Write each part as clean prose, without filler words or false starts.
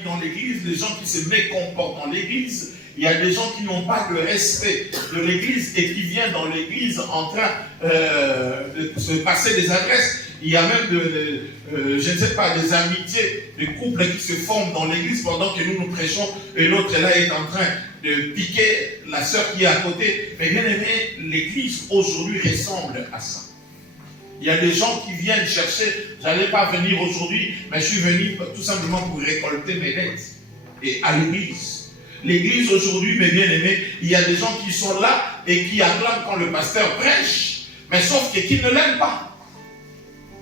habillent dans l'église, les gens qui se mécomportent dans l'église. Il y a des gens qui n'ont pas de respect de l'église et qui viennent dans l'église en train de se passer des adresses. Il y a même, je ne sais pas, des amitiés, des couples qui se forment dans l'église pendant que nous prêchons et l'autre là est en train de piquer la sœur qui est à côté. Mais bien aimé, l'église aujourd'hui ressemble à ça. Il y a des gens qui viennent chercher, je n'allais pas venir aujourd'hui, mais je suis venu tout simplement pour récolter mes dettes. Et à l'église. L'église aujourd'hui, mes bien-aimés, il y a des gens qui sont là et qui acclament quand le pasteur prêche, mais sauf qu'ils ne l'aiment pas.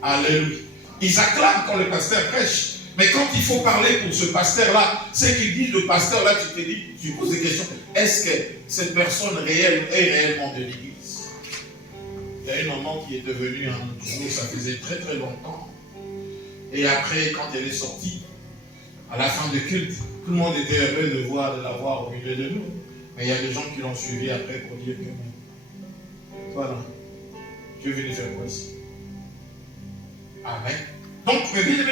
Alléluia. Ils acclament quand le pasteur prêche, mais quand il faut parler pour ce pasteur-là, c'est qu'il dit le pasteur-là, tu te dis, tu poses des questions. Est-ce que cette personne réelle est réellement de l'église? Il y a une maman qui est devenue un jour, ça faisait très très longtemps. Et après, quand elle est sortie, à la fin du culte, tout le monde était heureux de la voir au milieu de nous. Mais il y a des gens qui l'ont suivi après pour dire que voilà, Dieu veut nous faire quoi ici? Amen. Donc,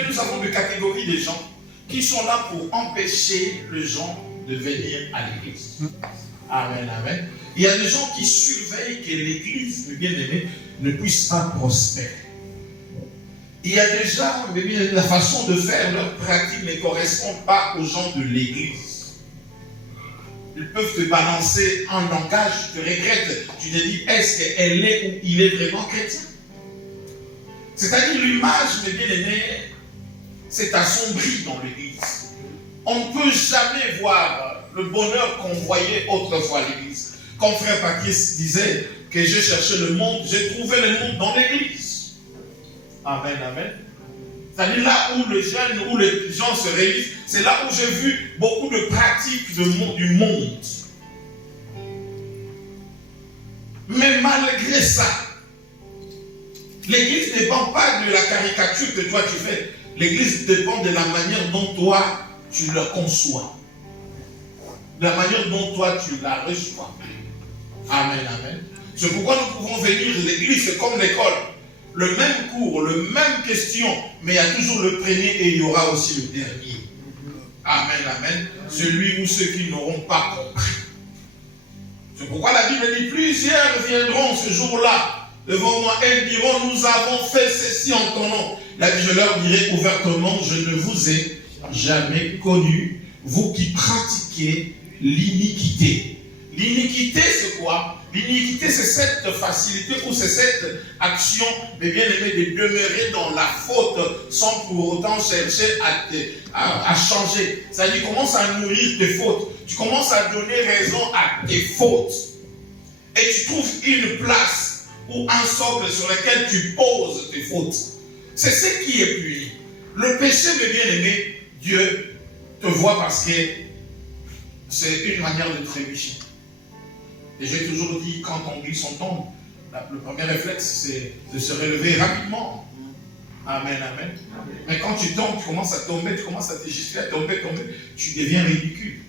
nous avons deux catégories de gens qui sont là pour empêcher les gens de venir à l'église. Amen, amen. Il y a des gens qui surveillent que l'église, bien aimé, ne puisse pas prospérer. Il y a déjà, la façon de faire, leur pratique ne correspond pas aux gens de l'église. Ils peuvent te balancer un langage, tu te regrettes, tu te dis, est-ce qu'elle est ou il est vraiment chrétien? C'est-à-dire l'image, mes bien-aimés, c'est assombri dans l'église. On ne peut jamais voir le bonheur qu'on voyait autrefois à l'église. Comme frère Patrice disait que j'ai cherché le monde, j'ai trouvé le monde dans l'église. Amen, amen. C'est-à-dire là où les jeunes, où les gens se réunissent, c'est là où j'ai vu beaucoup de pratiques du monde. Mais malgré ça, l'église ne dépend pas de la caricature que toi tu fais. L'église dépend de la manière dont toi tu la conçois. De la manière dont toi tu la reçois. Amen, amen. C'est pourquoi nous pouvons venir, l'église c'est comme l'école. Le même cours, le même question, mais il y a toujours le premier et il y aura aussi le dernier. Amen, amen. Celui ou ceux qui n'auront pas compris. C'est pourquoi la Bible dit, plusieurs viendront ce jour-là devant moi et diront, nous avons fait ceci en ton nom. Là, je leur dirai ouvertement, je ne vous ai jamais connu, vous qui pratiquez l'iniquité. L'iniquité, c'est quoi? L'iniquité, c'est cette facilité ou c'est cette action, mais bien aimé, de demeurer dans la faute sans pour autant chercher à changer. C'est-à-dire, tu commences à nourrir tes fautes. Tu commences à donner raison à tes fautes. Et tu trouves une place ou un socle sur lequel tu poses tes fautes. C'est ce qui est puni. Le péché, mais bien aimé, Dieu te voit parce que c'est une manière de trébucher. Et j'ai toujours dit, quand on glisse, on tombe. Le premier réflexe, c'est de se relever rapidement. Amen, amen. Mais quand tu tombes, tu commences à tomber, tu commences à te gifler, à tomber, tu deviens ridicule.